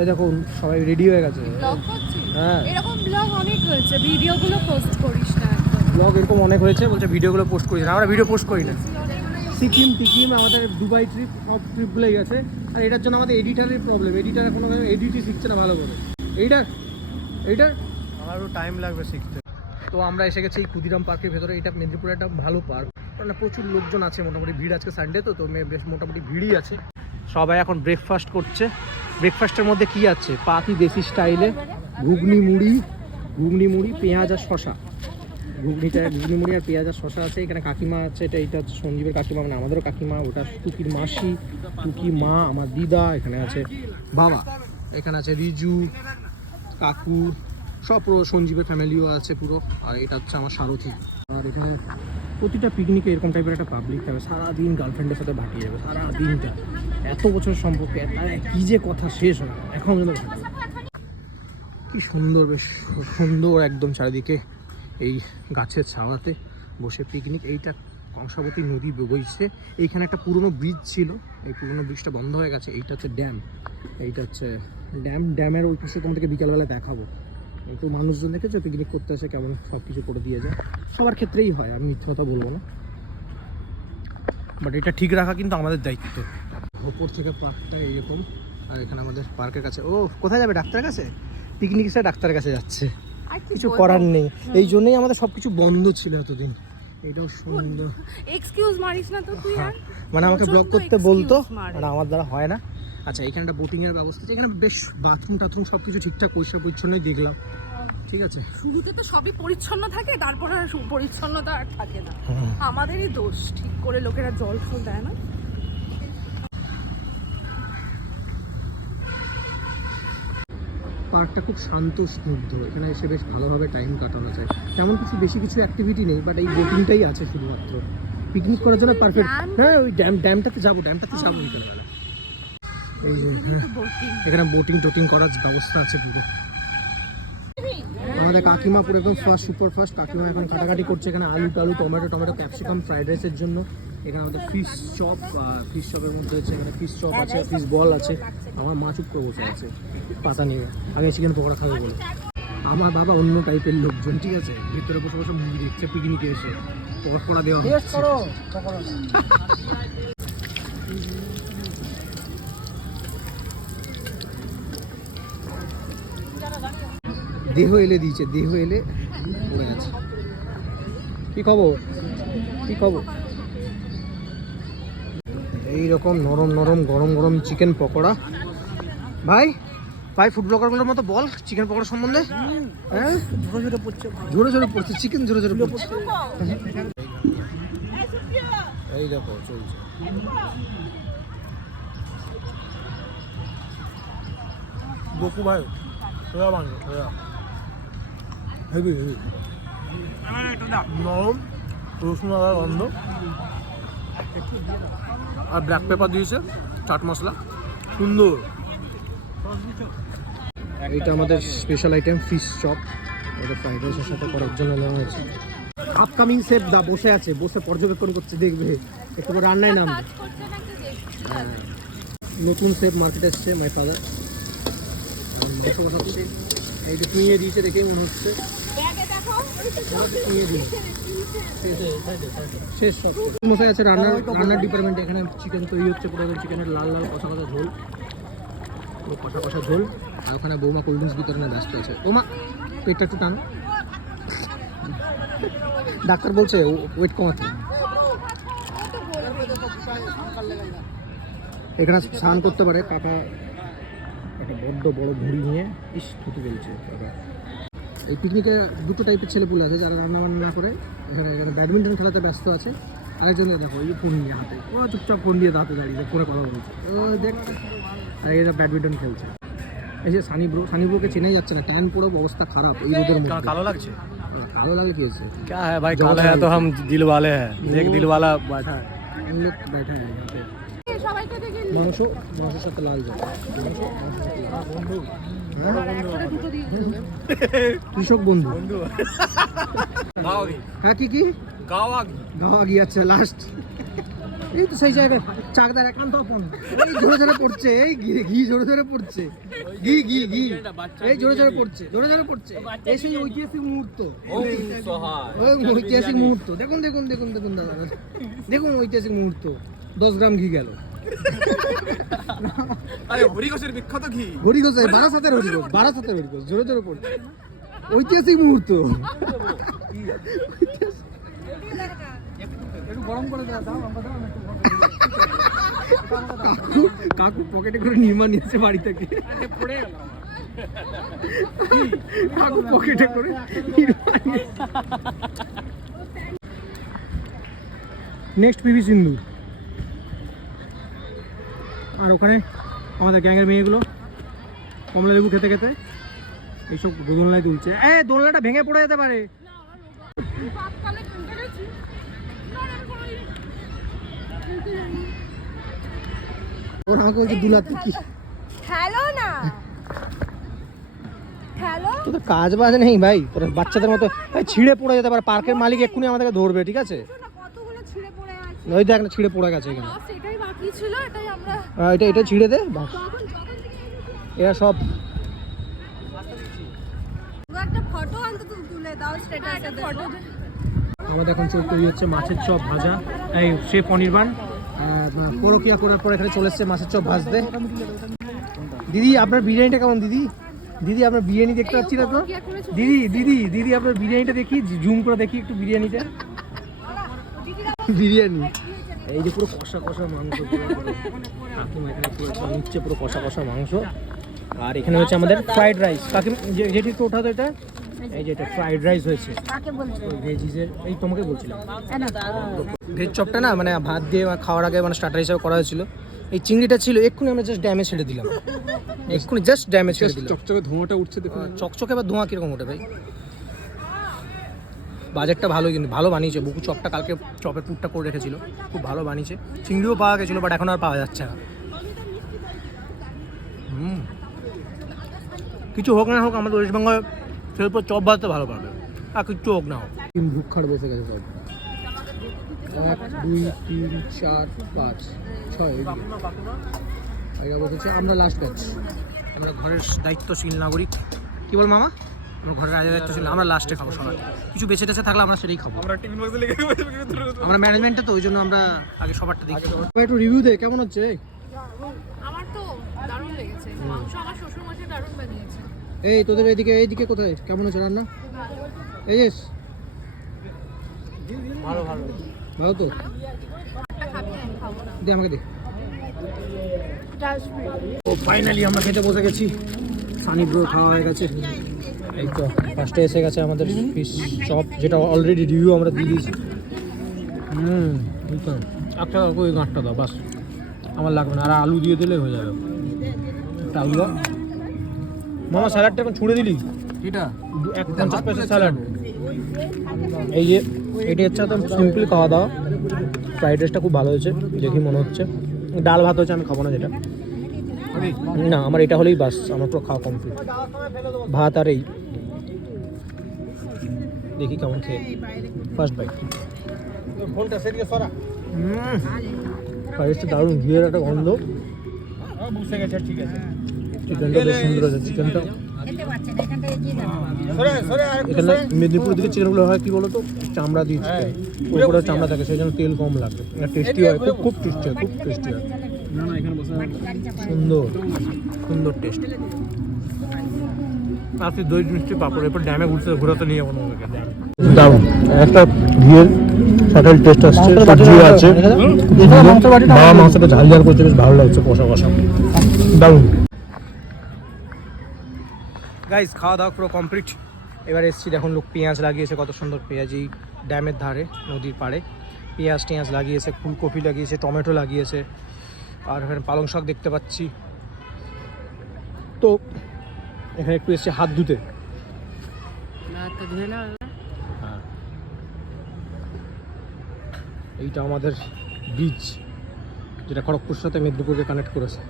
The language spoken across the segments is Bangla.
এই দেখুন সবাই রেডি হয়ে গেছে। ব্লগ করছিস হ্যাঁ। এরকম ব্লগ অনেক হয়েছে ভিডিওগুলো পোস্ট করিস না ব্লগ এরকম অনেক হয়েছে বলছে ভিডিওগুলো পোস্ট করি না। আমরা ভিডিও পোস্ট করি না। সিকিম টিকিম আমাদের দুবাই ট্রিপ সব ট্রিপগুলোই গেছে আর এটার জন্য আমাদের এডিটারের প্রবলেম এডিটার এখনও এডিটই শিখছে না ভালো করে। এইটার এইটার আমারও টাইম লাগবে শিখতে। তো আমরা এসে গেছি এই ক্ষুদিরাম পার্কের ভেতরে। এটা মেদিনীপুরে একটা ভালো পার্ক। কারণ প্রচুর লোকজন আছে মোটামুটি ভিড় আজকে সানডে তো তো বেশ মোটামুটি ভিড়ই আছে। সবাই এখন ব্রেকফাস্ট করছে। ব্রেকফাস্টের মধ্যে কি আছে? পাতি দেশি স্টাইলে ঘুগনি মুড়ি ঘুগনি মুড়ি, পেঁয়াজ আর শশা ঘুগনিটা, ঘুগনি মুড়ি আর পেঁয়াজ আর শশা আছে। এখানে কাকিমা আছে, এটা এটা সঞ্জীবের কাকিমা মানে আমাদেরও কাকিমা। ওটা টুকির মাসি টুকি মা, আমার দিদা, এখানে আছে বাবা। এখানে আছে রিজু, কাকু, সব পুরো সঞ্জীবের ফ্যামিলিও আছে পুরো। আর এটা হচ্ছে আমার সারথি। আর এখানে প্রতিটা পিকনিকে এরকম টাইপের একটা পাবলিক থাকবে সারাদিন গার্লফ্রেন্ডের সাথে ভাটিয়ে যাবে সারা দিনটা এত বছর সম্পর্কে কি যে কথা শেষ না, এখন কি সুন্দর বেশ সুন্দর একদম চারিদিকে এই গাছের ছাওয়াতে বসে পিকনিক এইটা কংসাবতী নদী বইছে। এইখানে একটা পুরনো ব্রিজ ছিল। এই পুরনো ব্রিজটা বন্ধ হয়ে গেছে। এইটা হচ্ছে ড্যাম এইটা হচ্ছে ড্যাম ড্যামের ওই পাশে তোমাদেরকে বিকালবেলা দেখাবো। কিন্তু মানুষজন দেখেছ? পিকনিক করতে আসে কেমন সব কিছু করে দিয়ে যায়। সবার ক্ষেত্রেই হয় আমি মিথ্যে কথা বলব না। বাট এটা ঠিক রাখা কিন্তু আমাদের দায়িত্ব। ওপর থেকে পার্কটা এরকম। আর এখানে আমাদের পার্কের কাছে ও কোথায় যাবে? ডাক্তারের কাছে? পিকনিক এসে ডাক্তারের কাছে যাচ্ছে। আর কিছু করার নেই। এই জন্যই আমাদের সব কিছু বন্ধ ছিল এতদিন। এটাও সুন্দর। এক্সকিউজ মারিস না তো তুই আর? মানে আমাকে ব্লগ করতে বলতো। আর আমার দ্বারা হয় না। আচ্ছা এখানে একটা বোটিং এর ব্যবস্থা আছে। এখানে বেশ বাথরুম টাথরুম সব কিছু ঠিকঠাক পরিষ্কার পরিচ্ছন্নই দেখলাম। ঠিক আছে? শুরুতে তো সবই পরিচ্ছন্ন থাকে তারপর আর পরিচ্ছন্নতা আর থাকে না। আমাদেরই দোষ। ঠিক করে লোকেরা জল ফুল দেয় না। পার্কটা খুব শান্ত স্নিগ্ধ এখানে এসে বেশ ভালোভাবে টাইম কাটানো যায়। তেমন কিছু বেশি কিছু অ্যাক্টিভিটি নেই বাট এই বোটিংটাই আছে শুধুমাত্র। পিকনিক করার জন্য পারফেক্ট হ্যাঁ ওই ড্যাম ড্যামটাতে যাব ড্যামটাতে যাব বিকেলবেলা। এই যে হ্যাঁ। এখানে বোটিং টোটিং করার ব্যবস্থা আছে পুরো। আমাদের কাকিমা পুরো একদম ফার্স্ট সুপার ফার্স্ট কাকিমা এখন কাটাকাটি করছে এখানে আলু টালু টমেটো টমেটো ক্যাপসিকাম ফ্রাইড রাইসের জন্য। এখানে আমাদের ফিশ চপ ফিশ চপের মধ্যে হচ্ছে এখানে ফিশ চপ আছে ফিশ বল আছে। আমার মা চুপ করে বসে আছে পাতা নিয়ে। আগে চিকেন পকোড়া খাবে বলে। আমার বাবা অন্য টাইপের লোকজন ঠিক আছে? ভিতরে বসে বসে মুভি দেখছে পিকনিকে এসে। পকোড়া দেওয়া হচ্ছে। দেহ এলে দিয়েছে দেহ এলে পড়ে আছে। কি খবর? কি খবর? এই রকম নরম নরম গরম গরম চিকেন পকোড়া। ভাই ভাই ফুড ব্লগারগুলোর মতো বল চিকেন পকোড়া সম্বন্ধে। হ্যাঁ? ঝোরে ঝোরে পড়ছে ঝোরে ঝোরে পড়ছে চিকেন ঝোরে ঝোরে পড়ছে। এই দেখো চলছে। বকু ভাই সোয়া সোয়া। Heavy heavy. নরম রসুন আদার গন্ধ। আর ব্ল্যাক পেপার দিয়েছে চাট মশলা। সুন্দর। এটা আমাদের স্পেশাল আইটেম ফিশ চপ এটা ফ্রাইড রাইসের সাথে করার জন্য নেওয়া হয়েছে। আপকামিং সেফ দা বসে আছে বসে পর্যবেক্ষণ করছে দেখবে। একটু করে রান্নায় নাম হ্যাঁ। নতুন সেফ মার্কেট এসছে মাই ফাদার বসে এই যে নিয়ে দিয়েছে দেখে মনে হচ্ছে। শেষ মশাই আছে রান্নার রান্নার ডিপার্টমেন্ট এখানে চিকেন তৈরি হচ্ছে, পুরো চিকেনের লাল লাল কষা কষা ঝোল, পুরো কষা কষা ঝোল। আর ওখানে বৌমা কোল্ড ড্রিঙ্কস বিতরণে ব্যস্ত আছে। বৌমা, পেটটা একটু টানো। ডাক্তার বলছে ওয়েট কমাতে এখানে স্নান করতে পারে কাকা একটা বড্ড বড় ঘুড়ি নিয়ে, ইস, থুতু কাকা এই পিকনিকে দুটো টাইপের ছেলেপুলে আছে যারা রান্না বান্না না করে এখানে এখানে ব্যাডমিন্টন খেলাতে ব্যস্ত আছে আরেকজন দেখো এই ফোন নিয়ে হাতে ও চুপচাপ ফোন দিয়ে হাতে দাঁড়িয়ে ফোনে কথা বলছে ও দেখ আর এরা ব্যাডমিন্টন খেলছে এই যে সানি ব্রো সানি ব্রোকে চেনাই যাচ্ছে না ট্যান পুরো অবস্থা খারাপ এই রোদের মধ্যে कालो लग छे আহ, কালো লাগলে কি হয়েছে क्या है भाई जो काला है है। तो हम दिल वाले हैं एक दिल वाला बैठा है हम लोग बैठा है यहाँ पे সবাইকে দেখে কৃষক বন্ধু। হ্যাঁ কি কি? গাওয়া লাস্ট আচ্ছা, এই তো সেই জায়গায় চাকদার একান্ত এই জোরে জোরে পড়ছে, এই ঘি জোরে জোরে পড়ছে। ঘি ঘি ঘি। এই জোরে জোরে পড়ছে, জোরে জোরে পড়ছে। এই সেই ঐতিহাসিক মুহূর্ত। ঐতিহাসিক মুহূর্ত। দেখুন দেখুন দেখুন দেখুন, দাদা। দেখুন ঐতিহাসিক মুহূর্ত। দশ গ্রাম ঘি গেল। আরে হরিঘোষের বিখ্যাত ঘি। হরিঘোষ বারাসাতের হরিঘোষ বারাসাতের হরিঘোষ জোরে জোরে পড়ছে ঐতিহাসিক মুহূর্ত। কাকু কাকু পকেটে করে নির্মাণ নিয়েছে বাড়ি থেকে। কাকু পকেটে করে নেক্সট পিভি সিন্ধু আর ওখানে আমাদের গ্যাংয়ের মেয়েগুলো কমলা লেবু খেতে খেতে এইসব দোলনায় তুলছে এ দোলনাটা ভেঙে পড়ে যেতে পারে। ওর আমাকে বলছে দুলাতে কি? খেলো না। তোদের কাজ বাজ নেই ভাই। তোর বাচ্চাদের মতো ছিঁড়ে পড়ে যেতে পারে। পার্কের মালিক এক্ষুনি আমাদেরকে ধরবে ঠিক আছে? ওই দেখ না ছিঁড়ে পড়ে গেছে এখানে। বাকি ছিল এটাই আমরা এটা এটা ছিঁড়ে দে? বাস। এরা সব গো, একটা ফটো অন্তত তুলে দাও স্ট্যাটাসে ফটো আমাদের এখন চোখ তৈরি হচ্ছে মাছের চপ ভাজা। এই সে অনির্বাণ পরকিয়া করার পর এখানে চলে এসছে মাছের চপ ভাজতে। দিদি আপনার বিরিয়ানিটা কেমন দিদি? দিদি আপনার বিরিয়ানি দেখতে পাচ্ছি না তো? দিদি দিদি দিদি আপনার বিরিয়ানিটা দেখি জুম করে দেখি একটু বিরিয়ানিটা। বিরিয়ানি। এই যে পুরো কষা কষা মাংস। কাকিমা এখানে পুরো নিচ্ছে পুরো কষা কষা মাংস। আর এখানে হচ্ছে আমাদের ফ্রাইড রাইস কাকিমা যে- যেটি একটু ওঠাতো এটা? এই যে এটা ফ্রাইড রাইস হয়েছে। ভেজিসের এই তোমাকে বলছিলাম। ভেজ চপটা না মানে ভাত দিয়ে খাওয়ার আগে মানে স্টার্টার হিসেবে করা হয়েছিল। এই চিংড়িটা ছিল এক্ষুনি আমরা জাস্ট ড্যামে ছেড়ে দিলাম। এক্ষুনি জাস্ট ড্যামে ছেড়ে দিলাম। চকচকে ধোঁয়াটা উঠছে দেখুন। চকচকে বা ধোঁয়া কীরকম ওঠে ভাই? বাজারটা ভালো কিন্তু ভালো বানিয়েছে। বুকু চপটা কালকে চপের পুরটা করে রেখেছিল। খুব ভালো বানিয়েছে। চিংড়িও পাওয়া গেছিল বাট এখন আর পাওয়া যাচ্ছে না। হুম। কিছু হোক না হোক আমাদের ওয়েস্ট বেঙ্গল শিল্প চপ ভাজতে ভালো পারবে। আর কিছু হোক না হোক। ভুক্ষার বেসে গেছে সব। এক দুই তিন চার পাঁচ ছয় বসেছে আমরা লাস্ট ব্যাচ আমরা ঘরের দায়িত্বশীল নাগরিক। কি বল মামা? আমরা ঘরের রাজা দায়িত্বশীল আমরা লাস্টে খাব সবাই কিছু বেঁচে টেছে থাকলে আমরা সেটাই খাব। আমরা টিফিন বক্সে লেগে আমরা ম্যানেজমেন্টটা তো ওই জন্য আমরা আগে সবারটা দেখি। একটু রিভিউ দে কেমন হচ্ছে? আমার তো দারুণ লেগেছে। মাংস আমার শ্বশুর মশাই দারুণ বানিয়েছে। এই তোদের এইদিকে এইদিকে কোথায়? কেমন হচ্ছে রান্না? এই যে। ভালো ভালো। ভালো তো? দে আমাকে দে। ও ফাইনালি আমরা খেতে বসে গেছি। সানি ব্রো খাওয়া হয়ে গেছে। এই তো ফার্স্টে এসে গেছে আমাদের ফিশ চপ যেটা অলরেডি রিভিউ আমরা দিয়ে দিয়েছি। হুম এই তো। একটা ওই গাঁটটা দাও বাস। আমার লাগবে না আর আলু দিয়ে দিলে হয়ে যাবে। একটা আলু মামা স্যালাডটা এখন ছুঁড়ে দিলি? এটা? এক পঞ্চাশ পয়সা স্যালাড এই যে এটি হচ্ছে একদম সিম্পল খাওয়া দাওয়া। ফ্রাইড রাইসটা খুব ভালো হয়েছে দেখি মনে হচ্ছে। ডাল ভাত হয়েছে আমি খাব না যেটা। না আমার এটা হলেই বাস আমার পুরো খাওয়া কমপ্লিট ভাত আর এই। দেখি কেমন খেয়ে ফার্স্ট বাইট ফোনটা সেদিকে সরা। রাইসটা দারুণ ঘিয়ের একটা গন্ধ। বুঝতে গেছে ঠিক আছে। চিকেনটা বেশ সুন্দর আছে চিকেনটা সরে সরে আর এখানে মেদিনীপুর দিকে চিকেনগুলো হয় কি বলতো? চামড়া দিয়ে চিকেন উপরে চামড়া থাকে সেই জন্য তেল কম লাগে। টেস্টি হয় খুব খুব টেস্টি হয় খুব টেস্টি হয়। না না এখানে বসে সুন্দর সুন্দর টেস্ট আজকে দই মিষ্টি পাপড় এরপর ড্যামে ঘুরতে ঘোরাতে নিয়ে যাব তোমাকে। দারুণ একটা ঘিয়ের সাটাল টেস্ট আসছে সবজি আছে। বাবা মাংসটা ঝাল ঝাল করছে বেশ ভালো লাগছে কষা কষা। দারুণ। গাইজ খাওয়া দাওয়া পুরো কমপ্লিট এবার এসছি দেখুন লোক পেঁয়াজ লাগিয়েছে কত সুন্দর পেঁয়াজ এই ড্যামের ধারে নদীর পাড়ে। পেঁয়াজ টেঁয়াজ লাগিয়েছে ফুলকপি লাগিয়েছে টমেটো লাগিয়েছে আর এখানে পালং শাক দেখতে পাচ্ছি। তো এখানে একটু এসছে হাত ধুতে। হ্যাঁ। এইটা আমাদের ব্রিজ যেটা খড়গপুর সাথে মেদিনীপুরকে কানেক্ট করেছে।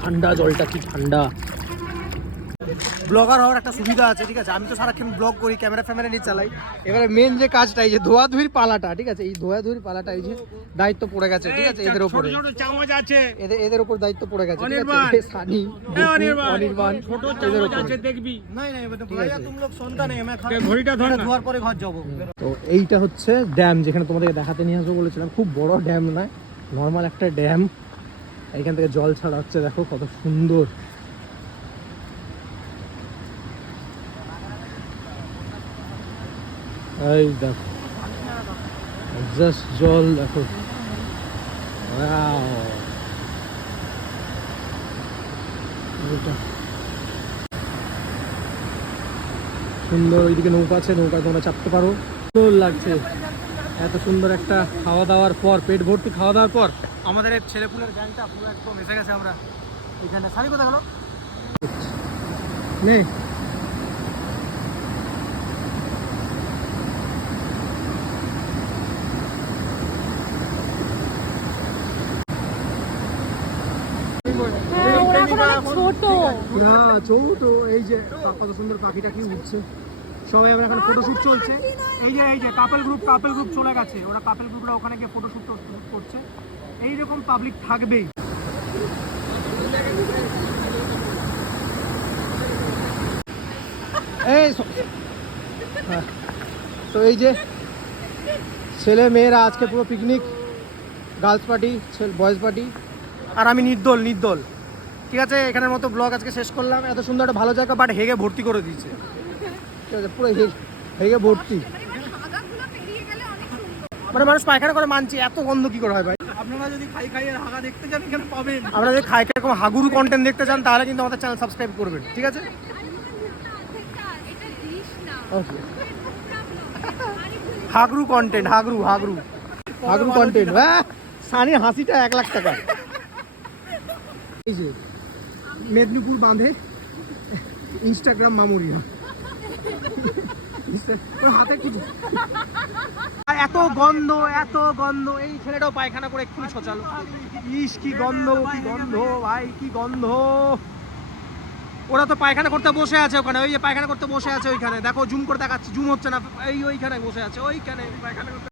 ঠান্ডা জলটা কি ঠান্ডা? ব্লগার হওয়ার একটা সুবিধা আছে ঠিক আছে? আমি তো সারাক্ষণ ব্লগ করি ক্যামেরা ফ্যামেরা নিয়ে চালাই। এবারে মেন যে কাজটা এই যে ধোয়াধুয়ির পালাটা ঠিক আছে? এই ধোয়াধুয়ির পালাটা এই যে দায়িত্ব পড়ে গেছে ঠিক আছে? এদের উপরে। চামচ আছে। এদের এদের উপর দায়িত্ব পড়ে গেছে ঠিক আছে? সানি অনির্বাণ। ছোট এদের আছে দেখবি। না না ভাইয়া তুমি লোক শুনতা নেই আমি ঘড়িটা ধরে ধোয়ার পরে ঘর যাব। তো এইটা হচ্ছে ড্যাম যেখানে তোমাদেরকে দেখাতে নিয়ে আসব বলেছিলাম। খুব বড় ড্যাম নয় নর্মাল একটা ড্যাম এখান থেকে জল ছাড়া হচ্ছে দেখো কত সুন্দর। এই দেখো। জল দেখো. সুন্দর ওইদিকে নৌকা আছে নৌকা তোমরা চাপতে পারো। সুন্দর লাগছে। এত সুন্দর একটা খাওয়া দাওয়ার পর, পেট ভর্তি খাওয়া দাওয়ার পর, আমাদের এই ছেলেপুলের গ্যাংটা পুরো একদম এসে গেছে আমরা। এইখানটা শাড়ি কোথায় হলো হ্যাঁ ওরা এখন অনেক ছোট না ছোট এই যে কত সুন্দর পাখিটা কি উঠছে? সবাই আমরা এখন ফটোশুট চলছে। এই যে এই যে কাপেল গ্রুপ কাপেল গ্রুপ চলে গেছে। ওরা কাপেল গ্রুপরা ওখানে গিয়ে ফটোশুট করছে। এইরকম পাবলিক থাকবেই। এই হ্যাঁ। তো এই যে ছেলে মেয়েরা আজকে পুরো picnic girls party boys party আর আমি নির্দল নির্দল। ঠিক আছে এখানের মতো ব্লগ আজকে শেষ করলাম। এত সুন্দর একটা ভালো জায়গা বাট হেগে ভর্তি করে দিয়েছে। ঠিক আছে পুরো হে- হেগে ভর্তি। মানে মানুষ পায়খানা করে মানছি এত গন্ধ কি করে হয় ভাই? আপনারা যদি খাই খাই হাগা দেখতে এখানে পাবেন। আমরা যদি খাই খাই এরকম হাগুরু কন্টেন্ট দেখতে চান তাহলে কিন্তু আমাদের চ্যানেল সাবস্ক্রাইব করবেন ঠিক আছে? ওকে হাগরু কন্টেন্ট হাগরু হাগরু। হাগরু কন্টেন্ট হ্যাঁ? সানির হাসিটা এক লাখ টাকা। এই যে। মেদিনীপুর বাঁধে ইনস্টাগ্রাম মামুরিয়া হাতে কিছু এত গন্ধ এত গন্ধ, এই ছেলেটাও পায়খানা করে এক্ষুনি ছোচালো। ইস, কি গন্ধ কি গন্ধ, ভাই, কি গন্ধ। ওরা তো পায়খানা করতে বসে আছে ওখানে, ওই পায়খানা করতে বসে আছে ওইখানে। দেখো, জুম করে দেখাচ্ছি, জুম হচ্ছে না, এই ওইখানে বসে আছে, ওইখানে পায়খানা করতে